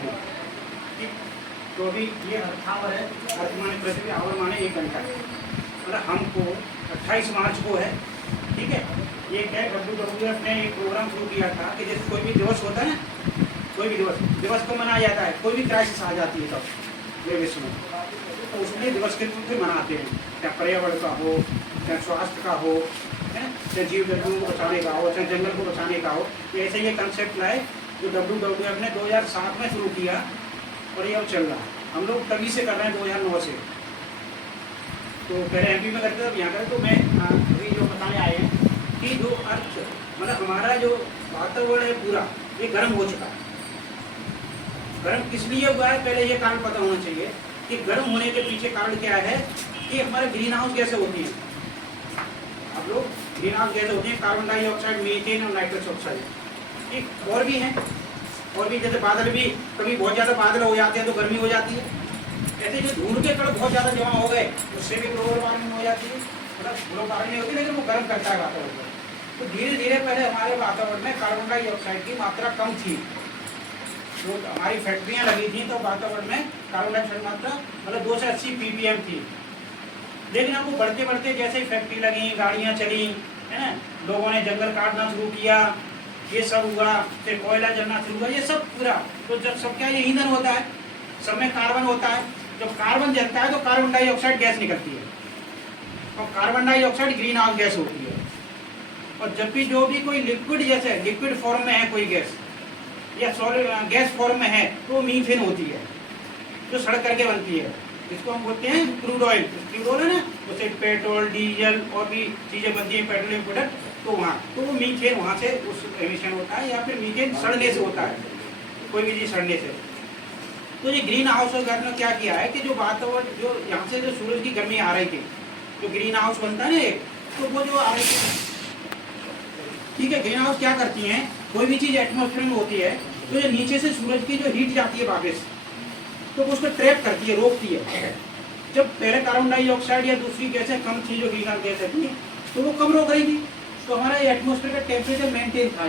हैं। ठीक, तो अभी ये अर्थ आवर है, अर्थ माने पृथ्वी, आवर माने 1 घंटा। मतलब हमको 28 मार्च को है, ठीक है। ये क्या है, WWF ने एक प्रोग्राम शुरू किया था कि जैसे कोई भी दिवस होता है ना, कोई भी दिवस को मनाया जाता है, कोई भी क्राइसिस आ जाती है तब पूरे विश्व में, तो उसमें दिवस के रूप में मनाते हैं, चाहे पर्यावरण का हो, चाहे स्वास्थ्य का हो, है, चाहे जीव जंतुओं को बचाने का हो, चाहे जंगल को बचाने का हो। तो ऐसे ये कंसेप्ट लाए जो WWF ने 2007 में शुरू किया और ये अब चल रहा है। हम लोग तभी से कर रहे हैं 2009 से। तो पहले MP में करते थे, अब यहाँ करते। तो मैं अभी जो बताने आए हैं कि जो अर्थ मतलब हमारा जो वातावरण है पूरा ये गर्म हो चुका है। गर्म किस लिए हुआ है, पहले ये कारण पता होना चाहिए कि गर्म होने के पीछे कारण क्या है कि हमारे ग्रीन हाउस गैसें होती हैं। आप लोग ग्रीन हाउस गैसें होती हैं, कार्बन डाइऑक्साइड, मीथेन और नाइट्रस ऑक्साइड। ठीक, और भी हैं, और भी जैसे बादल भी कभी बहुत ज़्यादा बादल हो जाते हैं तो गर्मी हो जाती है। ऐसे जो धूल के कण बहुत ज़्यादा जमा हो गए उससे भी ग्लोबल वार्मिंग हो जाती है। मतलब ग्लोबल वार्मिंग होती है लेकिन वो गर्म करता है वातावरण को। तो धीरे धीरे पहले हमारे वातावरण में कार्बन डाइऑक्साइड की मात्रा कम थी। तो हमारी फैक्ट्रियाँ लगी थी तो वातावरण में कार्बन डाइऑक्साइड मात्रा मतलब 2 से 80 ppm थी। लेकिन अब वो बढ़ते बढ़ते जैसे ही फैक्ट्री लगी, गाड़ियाँ चली, है ना, लोगों ने जंगल काटना शुरू किया, ये सब हुआ, फिर कोयला जलना शुरू हुआ, ये सब पूरा। तो जब सब क्या ये ईंधन होता है, सब में कार्बन होता है। जब कार्बन जलता है तो कार्बन डाइऑक्साइड गैस निकलती है और carbon dioxide green house gas होती है। और जब भी जो भी कोई लिक्विड जैसे लिक्विड फॉर्म में है कोई गैस या सॉलिड गैस फॉर्म में है तो मीथेन होती है जो सड़ करके बनती है, जिसको हम बोलते हैं क्रूड ऑयल। क्रूड ऑयल है ना, जैसे पेट्रोल, डीजल और भी चीज़ें बनती हैं पेट्रोलियम प्रोडक्ट, तो वहाँ तो वो मीथेन वहाँ से उस एमिशन होता है या फिर मीथेन सड़ने से होता है, कोई भी चीज़ सड़ने से। तो ये ग्रीन हाउस वगैरह ने क्या किया है कि जो वातावरण जो यहाँ से जो सूरज की गर्मी आ रही थी, जो ग्रीन हाउस बनता है ना एक, तो वो जो आ रही थी, ठीक है, ग्रीन हाउस क्या करती हैं, कोई भी चीज़ एटमॉस्फेयर में होती है तो ये नीचे से सूरज की जो हीट जाती है वापस, तो वो उसको ट्रैप करती है, रोकती है। जब पहले कार्बन डाइऑक्साइड या दूसरी गैसें कम थी जो ग्रीन हाउस गैसें थी, तो वो कम रोक रही थी, तो हमारा एटमॉस्फेयर का टेम्परेचर मेंटेन था।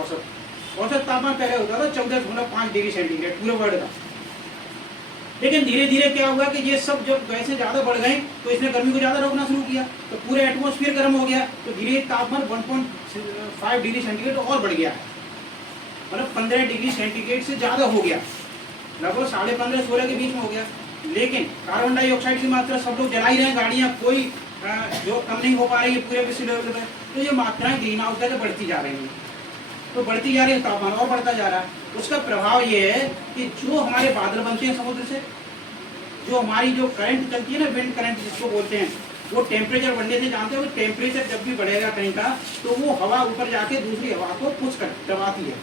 औसत तापमान पहले होता था 14.5 डिग्री सेंटीग्रेड पूरे वर्ल्ड का। लेकिन धीरे धीरे क्या हुआ कि ये सब जब गैसें ज़्यादा बढ़ गई तो इसने गर्मी को ज़्यादा रोकना शुरू किया, तो पूरे एटमॉस्फेयर गर्म हो गया, तो धीरे तापमान 1.5 डिग्री सेंटीग्रेड और बढ़ गया, मतलब 15 डिग्री सेंटीग्रेड से ज़्यादा हो गया, लगभग 15.5-16 के बीच में हो गया। लेकिन कार्बन डाइऑक्साइड की मात्रा सब लोग जला ही रहे हैं, गाड़ियाँ कोई जो कम नहीं हो पा रही है पूरे विश्व लेवल पर, तो ये मात्राएं ग्रीन हाउस गैसें बढ़ती जा रही हैं, तो बढ़ती जा रही है, तापमान और बढ़ता जा रहा है। उसका प्रभाव ये है कि जो हमारे बादल बनते हैं समुद्र से, जो हमारी जो करंट चलती है ना, विंड करंट जिसको बोलते हैं, वो टेम्परेचर बढ़ने से जानते हो, टेम्परेचर जब भी बढ़ेगा कहीं का तो वो हवा ऊपर जाके दूसरी हवा को पुश कर दबाती है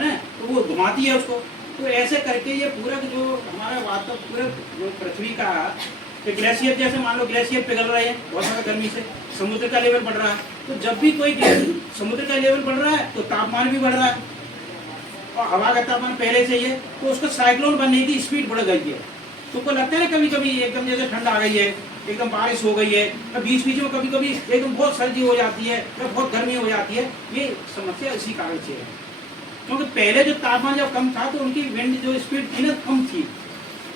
ना, तो वो घुमाती है उसको। तो ऐसे करके ये पूरा जो हमारा वातावरण पूरा जो पृथ्वी का ग्लेशियर, जैसे मान लो ग्लेशियर पिघल रहे हैं बहुत ज़्यादा गर्मी से, समुद्र का लेवल बढ़ रहा है, तो जब भी कोई समुद्र का लेवल बढ़ रहा है तो तापमान भी बढ़ रहा है और हवा का तापमान पहले से ही है, तो उसको साइक्लोन बनने की स्पीड बढ़ गई है। तुमको लगता है ना कभी कभी एकदम जैसे ठंड आ गई है, एकदम बारिश हो गई है, बीच बीच में कभी कभी एकदम बहुत सर्दी हो जाती है या बहुत गर्मी हो जाती है, ये समस्या इसी कारण से है। क्योंकि पहले जो तापमान जब कम था तो उनकी विंड जो स्पीड थी ना कम थी,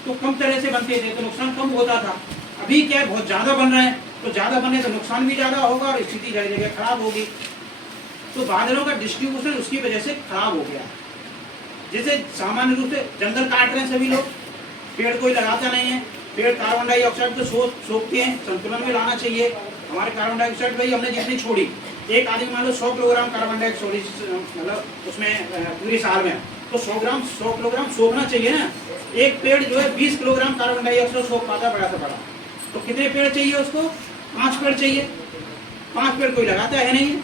तो कम तरह से बनते थे तो नुकसान कम होता था। अभी क्या है, बहुत ज़्यादा बन रहे हैं, तो ज़्यादा बनने तो नुकसान भी ज़्यादा होगा और स्थिति जगह जगह खराब होगी। तो बादलों का डिस्ट्रीब्यूशन उसकी वजह से खराब हो गया। जैसे सामान्य रूप से जंगल काट रहे हैं सभी लोग, पेड़ कोई लगाता नहीं है, पेड़ कार्बन डाइऑक्साइड को सोखते हैं, संतुलन में लाना चाहिए। हमारे कार्बन डाइऑक्साइड भाई हमने जितनी छोड़ी, एक आदमी मान लो 100 किलोग्राम कार्बन डाइऑक्साइड मतलब उसमें पूरे साल में, तो 100 किलोग्राम सोखना चाहिए ना। एक पेड़ जो है 20 किलोग्राम कार्बन डाइऑक्साइड सोख पाता है बड़ा से बड़ा, तो कितने पेड़ चाहिए उसको? 5 पेड़ चाहिए। 5 पेड़ कोई लगाता है नहीं,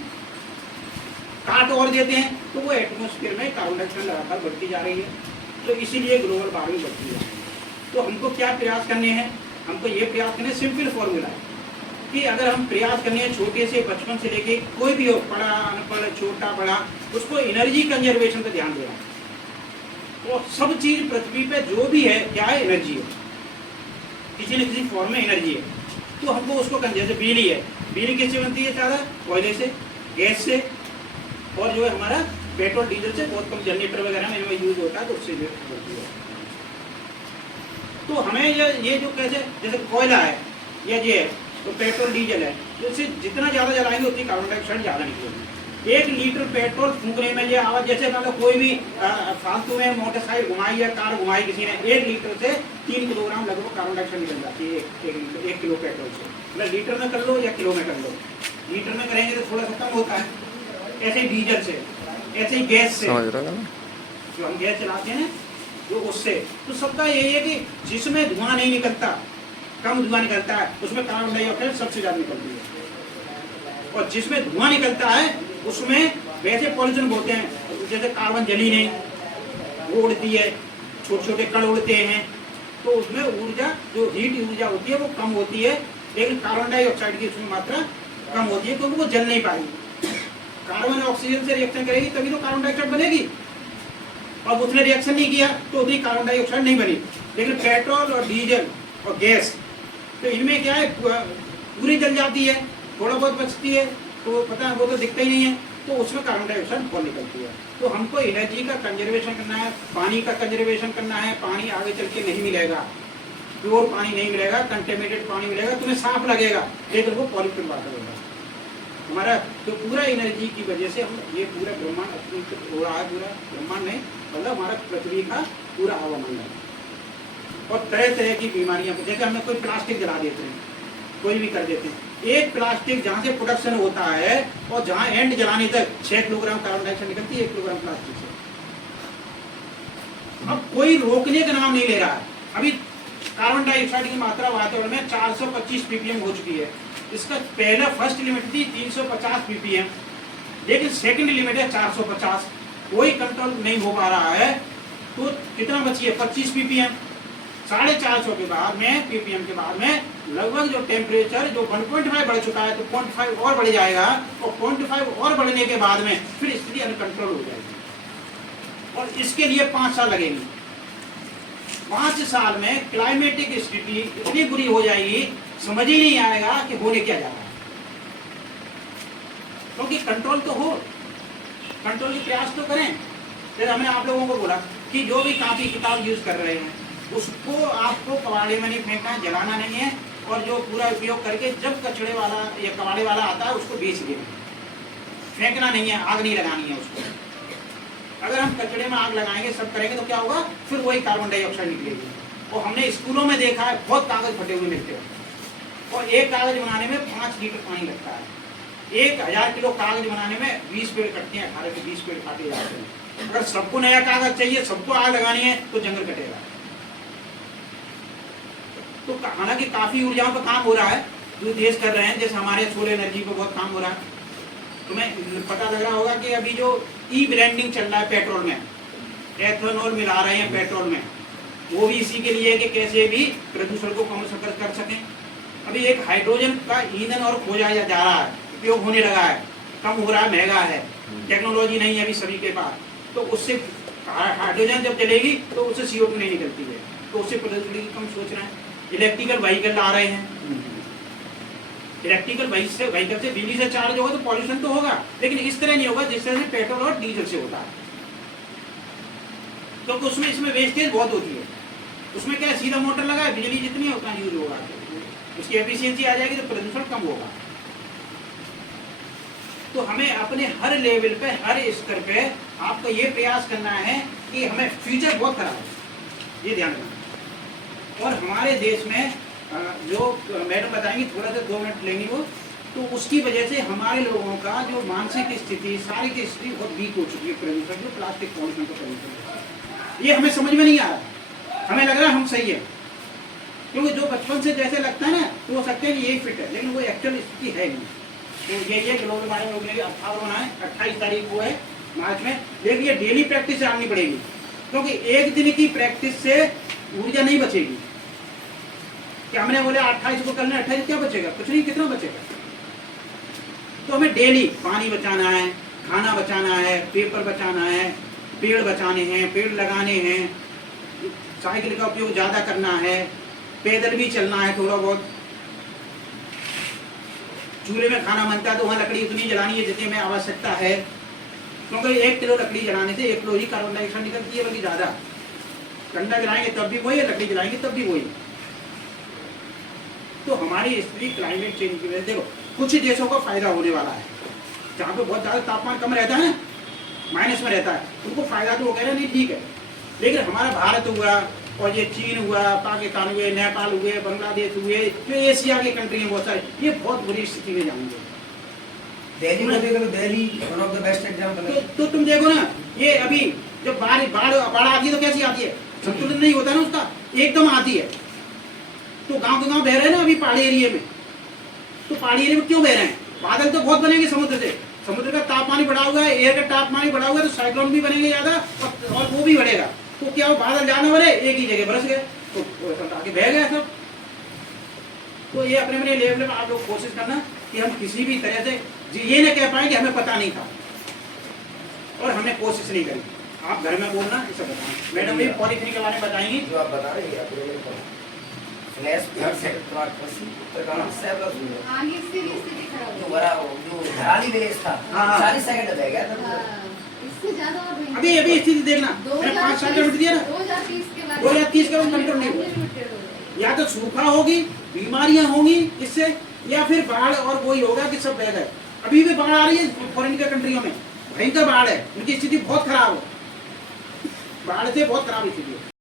काट और देते हैं, तो वो एटमॉस्फेयर में कार्बन डाइऑक्साइड लगातार बढ़ती जा रही है, तो इसीलिए ग्लोबल वार्मिंग बढ़ती है। तो हमको क्या प्रयास करने हैं? हमको ये प्रयास करने, सिंपल फॉर्मूला है कि अगर हम प्रयास करने हैं छोटे से बचपन से लेके कोई भी हो, पढ़ा अनपढ़ छोटा बड़ा, उसको एनर्जी कंजर्वेशन पर ध्यान देना। तो सब चीज पृथ्वी पे जो भी है क्या है, एनर्जी है, किसी न किसी फॉर्म में एनर्जी है। तो हमको उसको जैसे बिजली है, बिजली किससे बनती है? ज़्यादा कोयले से, गैस से, और जो है हमारा पेट्रोल डीजल से बहुत कम, जनरेटर वगैरह में इनमें यूज होता है, तो उससे जो होती है। तो हमें ये जो कैसे, जैसे कोयला है या ये है, तो पेट्रोल डीजल है, तो इससे जितना ज़्यादा जलाएंगे उतनी कार्बन डाइऑक्साइड ज़्यादा निकलेगी। 1 लीटर पेट्रोल फूकने में ये आवाज़, जैसे मतलब कोई भी फालतू में मोटरसाइकिल घुमाई या कार घुमाई किसी ने, 1 लीटर से 3 किलोग्राम लगभग कार्बन डाइऑक्साइड निकल जाती है 1 किलो पेट्रोल से। मतलब लीटर में कर लो या किलो में कर लो, लीटर में करेंगे तो थोड़ा सा कम होता है। ऐसे ही डीजल से, ऐसे ही गैस से, जो हम गैस चलाते हैं जो उससे, तो सबका यही है कि जिसमें धुआं नहीं निकलता, कम धुआं निकलता है, उसमें कार्बन डाइऑक्साइड सबसे ज़्यादा निकलती है। और जिसमें धुआं निकलता है उसमें वैसे पॉल्यूशन होते हैं, जैसे कार्बन जली नहीं, वो उड़ती है, छोटे छोटे कण उड़ते हैं, तो उसमें ऊर्जा, जो हीट ऊर्जा होती है वो कम होती है, लेकिन कार्बन डाइऑक्साइड की उसमें मात्रा कम होती है, क्योंकि वो जल नहीं पाएगी। कार्बन ऑक्सीजन से रिएक्शन करेगी तभी तो कार्बन डाइऑक्साइड बनेगी। अब उसने रिएक्शन नहीं किया तो उतनी कार्बन डाइऑक्साइड नहीं बनी। लेकिन पेट्रोल और डीजल और गैस, तो इनमें क्या है, पूरी जल जाती है, थोड़ा बहुत बचती है, तो पता है वो तो दिखता ही नहीं है, तो उसमें कार्बन डाइऑक्साइड बहुत निकलती है। तो हमको एनर्जी का कंजर्वेशन करना है, पानी का कंजर्वेशन करना है। पानी आगे चल के नहीं मिलेगा, प्योर पानी नहीं मिलेगा, कंटेमिनेटेड पानी मिलेगा, तुम्हें साफ लगेगा, लेकिन वो पॉल्यूटेड वाटर होगा हमारा। तो पूरा एनर्जी की वजह से हम ये पूरा ब्रह्मांड हो रहा है, पूरा ब्रह्मांड नहीं मतलब हमारा पृथ्वी का पूरा हवामंडल। और तरह तरह की बीमारियां, जैसे हमें कोई प्लास्टिक जला देते हैं, कोई भी कर देते हैं, एक प्लास्टिक जहाँ से प्रोडक्शन होता है और जहाँ एंड जलाने तक 6 किलोग्राम कार्बन डाइऑक्साइड निकलती है 1 किलोग्राम प्लास्टिक से। अब कोई रोकने का नाम नहीं ले रहा है। अभी कार्बन डाइऑक्साइड की मात्रा वातावरण में 425 ppm हो चुकी है। इसका पहला फर्स्ट लिमिट थी 350 ppm, लेकिन सेकंड लिमिट है 450। कोई कंट्रोल नहीं हो पा रहा है, तो कितना बची है 25 ppm। 450 के बाद में ppm के बाद में लगभग जो टेम्परेचर जो 1.5 बढ़ चुका है, तो 0.5 और बढ़ जाएगा, और 0.5 और बढ़ने के बाद में फिर स्थिति अनकंट्रोल हो जाएगी। और इसके लिए 5 साल लगेंगे। 5 साल में क्लाइमेटिक स्थिति इतनी बुरी हो जाएगी, समझ ही नहीं आएगा कि होने क्या जा रहा है। क्योंकि कंट्रोल तो हो, कंट्रोल के प्रयास तो करें। जैसे हमने आप लोगों को बोला कि जो भी कॉपी किताब यूज कर रहे हैं उसको आपको कबाड़े में नहीं फेंकना है, जलाना नहीं है, और जो पूरा उपयोग करके जब कचड़े वाला या कबाड़े वाला आता है उसको बेच देना, फेंकना नहीं है, आग नहीं लगानी है उसको। अगर हम कचड़े में आग लगाएंगे, सब करेंगे, तो क्या होगा, फिर वही कार्बन डाइऑक्साइड निकलेगी। और हमने स्कूलों में देखा है बहुत कागज फटे हुए मिलते हैं, और एक कागज बनाने में 5 लीटर पानी लगता है। 1000 किलो कागज बनाने में 20 पेड़ कटते हैं, 18 से 20 पेड़ काटे जाते हैं। अगर सबको नया कागज चाहिए, सबको आग लगानी है, तो जंगल कटेगा। तो हालांकि काफी ऊर्जाओं पर काम हो रहा है जो देश कर रहे हैं, जैसे हमारे सोलर एनर्जी पर बहुत काम हो रहा है। तुम्हें पता लग रहा होगा कि अभी जो ई ब्रांडिंग चल रहा है पेट्रोल में, एथेनॉल मिला रहे हैं पेट्रोल में, वो भी इसी के लिए कि कैसे भी प्रदूषण को कम कर सकें। अभी एक हाइड्रोजन का ईंधन और खोजा जा रहा है, उपयोग होने लगा है, कम हो रहा है, महंगा है, टेक्नोलॉजी नहीं है अभी सभी के पास। तो उससे हाइड्रोजन जब चलेगी तो उससे CO2 नहीं निकलती है, तो उससे प्रदूषण की कम सोच रहे हैं। इलेक्ट्रिकल व्हीकल ला रहे हैं, इलेक्ट्रिकल व्हीकल से बिजली से चार्ज होगा तो पॉल्यूशन तो होगा, लेकिन इस तरह नहीं होगा जिस तरह से पेट्रोल और डीजल से होता है। तो उसमें इसमें वेस्टेज बहुत होती है। उसमें क्या सीधा मोटर लगा है, बिजली जितनी है उतना यूज होगा, उसकी एफिशिएंसी आ जाएगी तो प्रदूषण कम होगा। तो हमें अपने हर लेवल पे, हर स्तर पे आपको ये प्रयास करना है कि हमें फ्यूचर बहुत खराब है, ये ध्यान रखना। और हमारे देश में जो मैडम बताएंगी, थोड़ा सा 2 मिनट लेंगी वो, तो उसकी वजह से हमारे लोगों का जो मानसिक स्थिति, शारीरिक स्थिति बहुत वीक हो चुकी है। प्रदूषण जो प्लास्टिक पॉल्यूशन का प्रदूषण, ये हमें समझ में नहीं आ रहा। हमें लग रहा है हम सही है, क्योंकि जो बचपन से जैसे लगता है ना, तो हो सकता है कि यही फिट है, लेकिन वो एक्चुअल स्थिति है नहीं। तो ये ग्लोबल वार्मिंग हो गई, 28 तारीख को है मार्च में, लेकिन ये डेली प्रैक्टिस से आनी पड़ेगी, क्योंकि एक दिन की प्रैक्टिस से ऊर्जा नहीं बचेगी। कि हमने बोले 28 को करना, 28 क्या बचेगा, कुछ नहीं, कितना बचेगा। तो हमें डेली पानी बचाना है, खाना बचाना है, पेपर बचाना है, पेड़ बचाने हैं, पेड़ लगाने हैं, साइकिल का उपयोग ज्यादा करना है, पैदल भी चलना है थोड़ा बहुत। चूल्हे में खाना बनता है तो वहाँ लकड़ी उतनी जलानी है जितनी में आवश्यकता है। क्योंकि 1 किलो लकड़ी जलाने से 1 किलो ही कार्बन डाइऑक्साइड निकलती है, बल्कि ज़्यादा। कंडा जलाएंगे तब भी वही है, लकड़ी जलाएंगे तब भी वही। तो हमारी स्थिति क्लाइमेट चेंज की वजह से देखो कुछ ही देशों को फायदा होने वाला है, जहाँ पे बहुत ज़्यादा तापमान कम रहता है, माइनस में रहता है, उनको फायदा तो वो कह रहे हैं नहीं ठीक है। लेकिन हमारा भारत हुआ और ये चीन हुआ, पाकिस्तान हुए, नेपाल हुए, बांग्लादेश हुए, जो एशिया के कंट्री हैं बहुत सारे, ये बहुत बुरी स्थिति में जाएंगे। Delhi one of the best example. तो तुम देखो ना, ये अभी जब बाढ़ आती है तो कैसी आती है, संतुलन नहीं होता ना उसका, एकदम आती है। तो गांव के गांव बह रहे हैं ना अभी पहाड़ी एरिया में, तो पहाड़ी एरिया में क्यों बह रहे हैं? बादल तो बहुत बनेंगे समुद्र से, समुद्र का तापमान बढ़ा हुआ है, एयर का तापमान बढ़ा हुआ है, तो साइक्लोन भी बनेंगे ज्यादा और वो भी बढ़ेगा। तो क्या वो बादल ज्यादा बने, एक ही जगह बरस गए तो आगे बह गए सब। तो ये अपने अपने लेवल में आप लोग कोशिश करना कि हम किसी भी तरह से ये न कह पाए कि हमें पता नहीं था और हमने कोशिश नहीं करी। आप घर में बोलना इसे बताएं। मैडम भी पॉलीथीन के बारे में बताएंगी जो आप बता रहे हैं फ्लैश घर से उत्तरकाशी से आप आगे से स्थिति खराब जो बड़ा जो धराली विलेज था, हाँ। 40 सेकंड रह गया था। इससे ज्यादा और नहीं। अभी स्थिति देखना, मैंने 5 साल का रोट दिया ना, 2030 के बाद 2030 का कंट्रोल नहीं होगा। या तो सूखा होगी, बीमारियां होंगी इससे, या फिर बाढ़ और वही होगा कि सब बह गए। अभी भी बाढ़ आ रही है फॉरेन के कंट्रियों में, भयंकर बाढ़ है, उनकी स्थिति बहुत खराब है, बाढ़ से बहुत खराब स्थिति है।